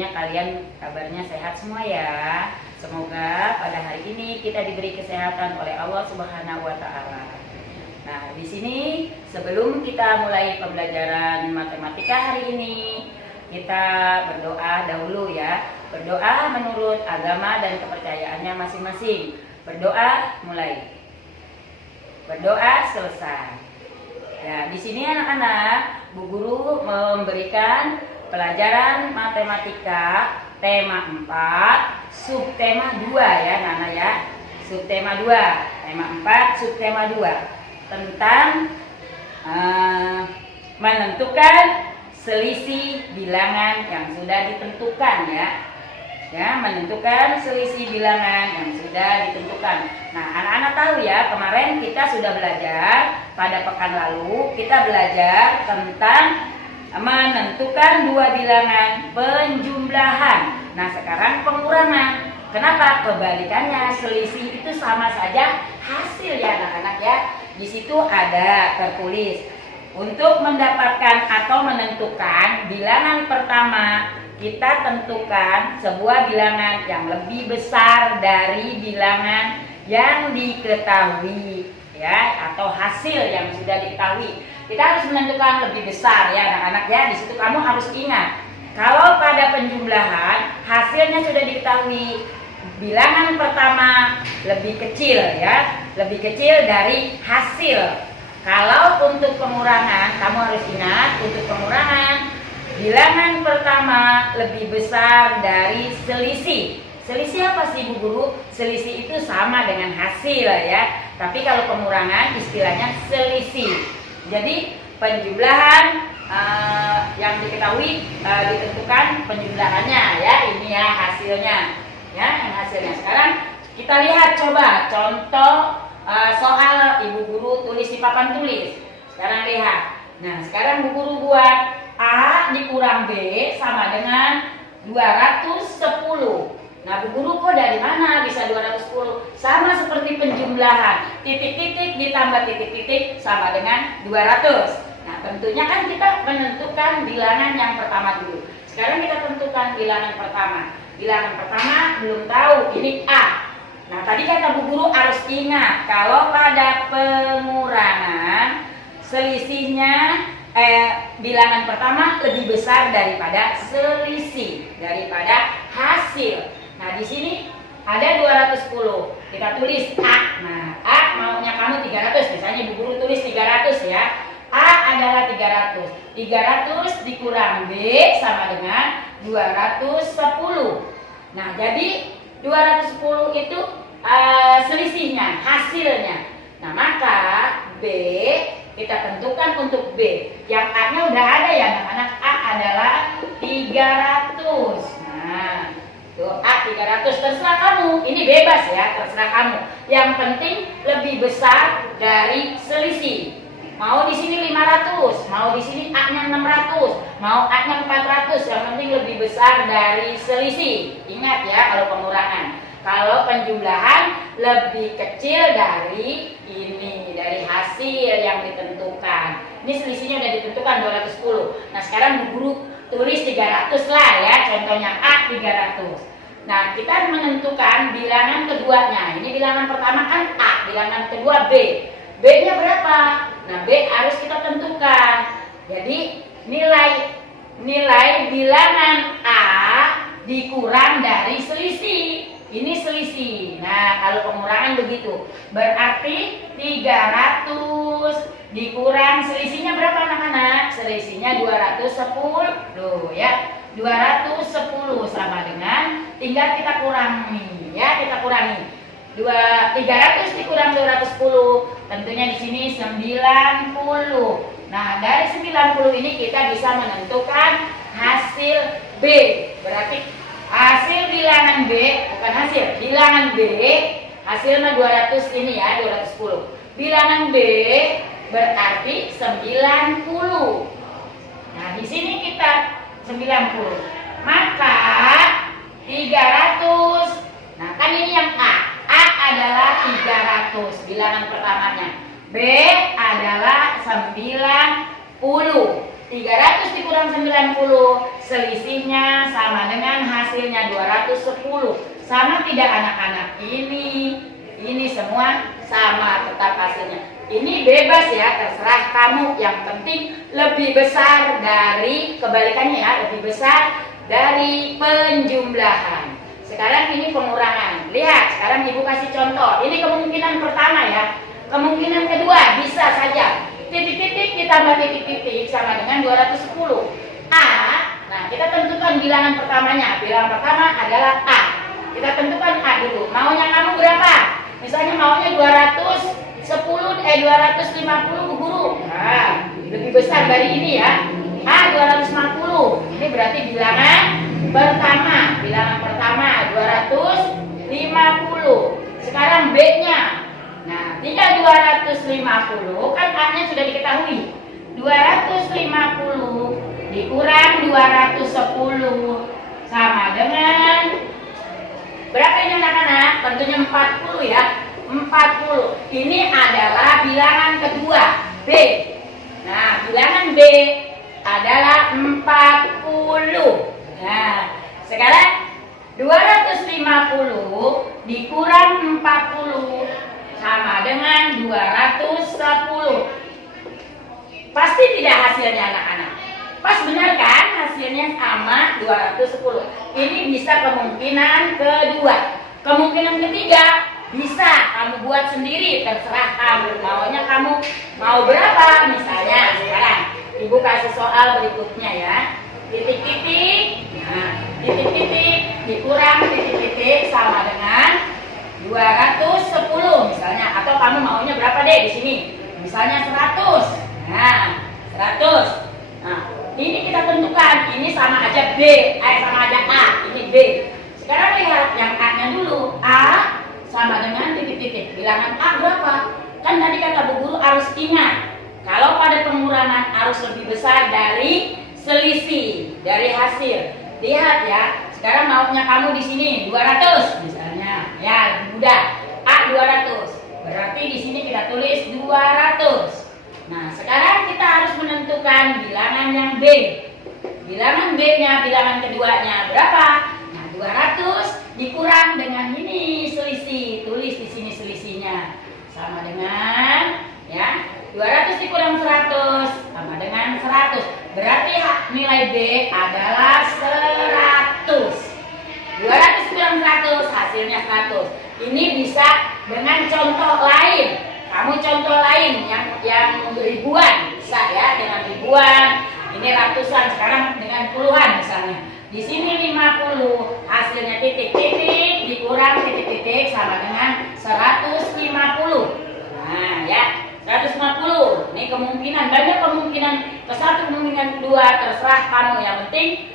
tentunya kalian kabarnya sehat semua ya. Semoga pada hari ini kita diberi kesehatan oleh Allah Subhanahu wa Ta'ala. Nah, di sini sebelum kita mulai pembelajaran matematika hari ini, kita berdoa dahulu ya. Berdoa menurut agama dan kepercayaannya masing-masing. Berdoa mulai. Berdoa selesai. Ya, di sini anak-anak, Bu Guru memberikan pelajaran matematika tema 4, subtema 2 ya Nana ya. Subtema 2, tema 4, subtema 2 tentang menentukan selisih bilangan yang sudah ditentukan ya. Ya, menentukan selisih bilangan yang sudah ditentukan. Nah, anak-anak tahu ya, kemarin kita sudah belajar, pada pekan lalu kita belajar tentang menentukan dua bilangan penjumlahan. Nah, sekarang pengurangan. Kenapa? Kebalikannya, selisih itu sama saja hasil ya anak-anak ya. Di situ ada tertulis untuk mendapatkan atau menentukan bilangan pertama, kita tentukan sebuah bilangan yang lebih besar dari bilangan yang diketahui ya, atau hasil yang sudah diketahui. Kita harus menentukan lebih besar ya anak-anak ya. Di situ kamu harus ingat, kalau pada penjumlahan hasilnya sudah diketahui, bilangan pertama lebih kecil ya, lebih kecil dari hasil. Kalau untuk pengurangan, kamu harus ingat, untuk pengurangan bilangan pertama lebih besar dari selisih. Selisih apa sih Bu Guru? Selisih itu sama dengan hasil ya. Tapi kalau pengurangan istilahnya selisih. Jadi penjumlahan yang diketahui ditentukan penjumlahannya ya. Ini ya hasilnya. Ya, yang hasilnya. Sekarang kita lihat coba contoh soal Ibu Guru tulis di papan tulis. Sekarang lihat. Nah, sekarang Bu Guru buat A dikurang B sama dengan 210. Nah, Bu Guru kok dari mana bisa 210? Sama seperti penjumlahan. Titik-titik ditambah titik-titik sama dengan 200. Nah, tentunya kan kita menentukan bilangan yang pertama dulu. Sekarang kita tentukan bilangan pertama. Bilangan pertama belum tahu, ini A. Nah, tadi kata Bu Guru harus ingat, kalau pada pengurangan selisihnya bilangan pertama lebih besar daripada selisih, daripada hasil. Nah, di sini ada 210. Kita tulis A. Nah, A maunya kamu 300. Misalnya Bu Guru tulis 300 ya. A adalah 300. 300 dikurang B sama dengan 210. Nah, jadi 210 itu selisihnya, hasilnya. Nah, maka B kita tentukan untuk B. Yang A-nya udah ada ya anak-anak. A adalah 300. Nah, tuh A 300. Terserah kamu. Ini bebas ya, terserah kamu. Yang penting lebih besar dari selisih. Mau di sini 500, mau di sini A-nya 600, mau A-nya 400. Yang penting lebih besar dari selisih. Ingat ya kalau pengurangan. Kalau penjumlahan lebih kecil dari ini, dari hasil yang ditentukan. Ini selisihnya udah ditentukan 210. Nah, sekarang Bu Guru tulis 300 lah ya, contohnya A 300. Nah, kita menentukan bilangan keduanya. Ini bilangan pertama kan A, bilangan kedua B. B-nya berapa? Nah, B harus kita tentukan. Jadi nilai bilangan A dikurang dari selisih. Ini selisih. Nah, kalau pengurangan begitu. Berarti 300 dikurang selisihnya berapa anak-anak? Selisihnya 210 ya. 210 sama dengan, tinggal kita kurangi ya, kita kurangi. 300 dikurang 210, tentunya di sini 90. Nah, dari 90 ini kita bisa menentukan hasil B. Berarti hasil bilangan B, bukan hasil, bilangan B, hasilnya 200 ini ya, 210. Bilangan B berarti 90. Nah, di sini kita 90. Maka 300. Nah, kan ini yang A. A adalah 300, bilangan pertamanya. B adalah 90. 300 dikurang 90 selisihnya sama dengan hasilnya 210. Sama tidak anak-anak? Ini semua sama tetap hasilnya. Ini bebas ya, terserah kamu. Yang penting lebih besar dari, kebalikannya ya, lebih besar dari penjumlahan. Sekarang ini pengurangan. Lihat, sekarang ibu kasih contoh. Ini kemungkinan pertama ya. Kemungkinan kedua bisa saja titik-titik ditambah titik-titik sama dengan 210. A, nah kita tentukan bilangan pertamanya. Bilangan pertama adalah A. Kita tentukan A dulu. Maunya kamu berapa? Misalnya maunya 250 Bu Guru. Nah, lebih besar dari ini ya. A 250. Ini berarti bilangan pertama. Bilangan pertama 250. Sekarang B-nya. Nah, tinggal 250 kan A-nya sudah diketahui. 250 dikurang 210 sama dengan berapa ini anak-anak? Tentunya 40 ya. 40. Ini adalah bilangan kedua, B. Nah, bilangan B adalah 40. Nah, sekarang 250 dikurang 40 sama dengan 210. Pasti tidak hasilnya anak-anak? Pas benar kan? Hasilnya sama 210. Ini bisa kemungkinan kedua. Kemungkinan ketiga bisa kamu buat sendiri, terserah kamu. Maunya kamu mau berapa? Misalnya sekarang ibu kasih soal berikutnya ya. Titik-titik. Nah, titik-titik dikurang titik-titik sama dengan 210 misalnya. Atau kamu maunya berapa deh di sini? Misalnya 100. Nah, 100. Nah, ini kita tentukan. Ini sama aja B, sama aja A. Ini B. Sekarang lihat yang A-nya dulu. A sama dengan titik-titik. Bilangan A berapa? Kan tadi kata Bu Guru harus ingat. Kalau pada pengurangan harus lebih besar dari selisih, dari hasil. Lihat ya. Sekarang maunya kamu di sini 200 misalnya. Ya, lebih mudah. A 200. Berarti di sini kita tulis 200. Nah, sekarang kita harus menentukan bilangan yang B. Bilangan B-nya, bilangan keduanya berapa? Nah, 200 dikurang dengan ini selisih. Tulis di sini selisihnya. Sama dengan ya, 200 dikurang 100 sama dengan 100. Berarti nilai B adalah 100. 200 kurang 100 hasilnya 100. Ini bisa dengan contoh lain. Kamu contoh lain yang ribuan bisa ya, dengan ribuan. Ini ratusan, sekarang dengan puluhan misalnya. Di sini 50, hasilnya titik-titik dikurang titik-titik sama dengan 150. Nah ya, 150. Ini kemungkinan, banyak kemungkinan ke satu, kemungkinan kedua, terserah kamu. Yang penting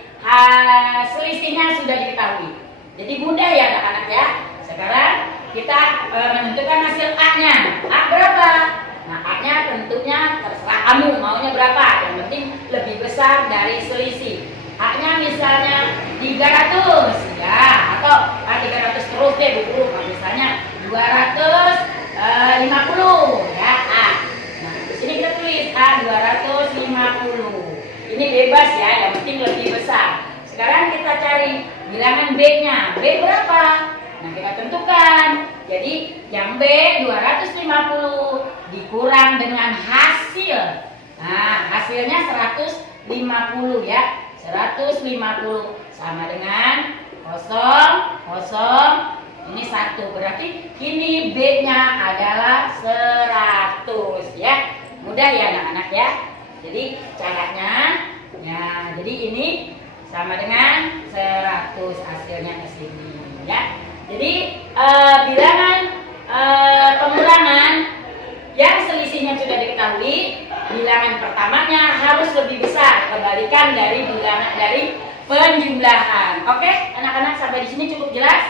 selisihnya sudah diketahui. Jadi mudah ya anak-anak ya. Sekarang kita menentukan hasil A-nya. A berapa? Nah, A-nya tentunya terserah kamu maunya berapa. Yang penting lebih besar dari selisih. A-nya misalnya 300 ya, atau 300 terus deh Bu Guru. Misalnya 250 ya A. Nah, di sini kita tulis A 250. Ini bebas ya, yang penting lebih besar. Sekarang kita cari bilangan B-nya. B berapa? Nah, kita tentukan. Jadi yang B 250 dikurang dengan hasil. Nah, hasilnya 150 ya. 150 sama dengan 0, ini 1. Berarti ini B-nya adalah 100 ya. Mudah ya anak-anak ya. Jadi caranya ya, jadi ini sama dengan 100 hasilnya ke sini ya. Jadi bilangan pengurangan yang selisihnya sudah diketahui, bilangan pertamanya harus lebih besar kebalikan dari bilangan dari penjumlahan. Oke, anak-anak sampai di sini cukup jelas?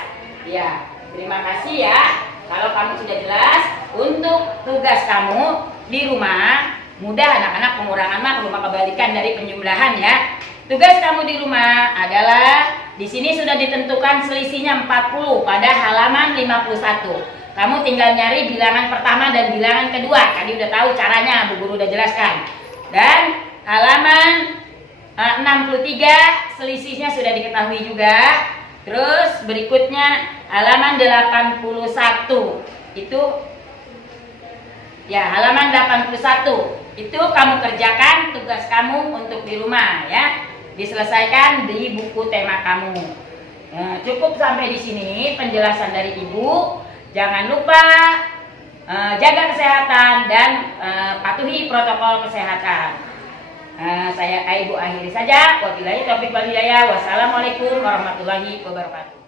Ya, terima kasih ya. Kalau kamu sudah jelas, untuk tugas kamu di rumah, mudah anak-anak, pengurangan mah cuma kebalikan dari penjumlahan ya. Tugas kamu di rumah adalah di sini sudah ditentukan selisihnya 40 pada halaman 51. Kamu tinggal nyari bilangan pertama dan bilangan kedua. Tadi udah tahu caranya, Bu Guru udah jelaskan. Dan halaman 63 selisihnya sudah diketahui juga. Terus berikutnya halaman 81 itu ya, halaman 81 itu kamu kerjakan tugas kamu untuk di rumah ya, diselesaikan di buku tema kamu. Cukup sampai di sini penjelasan dari Ibu. Jangan lupa jaga kesehatan dan patuhi protokol kesehatan. Saya Ibu akhiri saja. Wabillahi taufiq wal hidayah. Wassalamualaikum warahmatullahi wabarakatuh.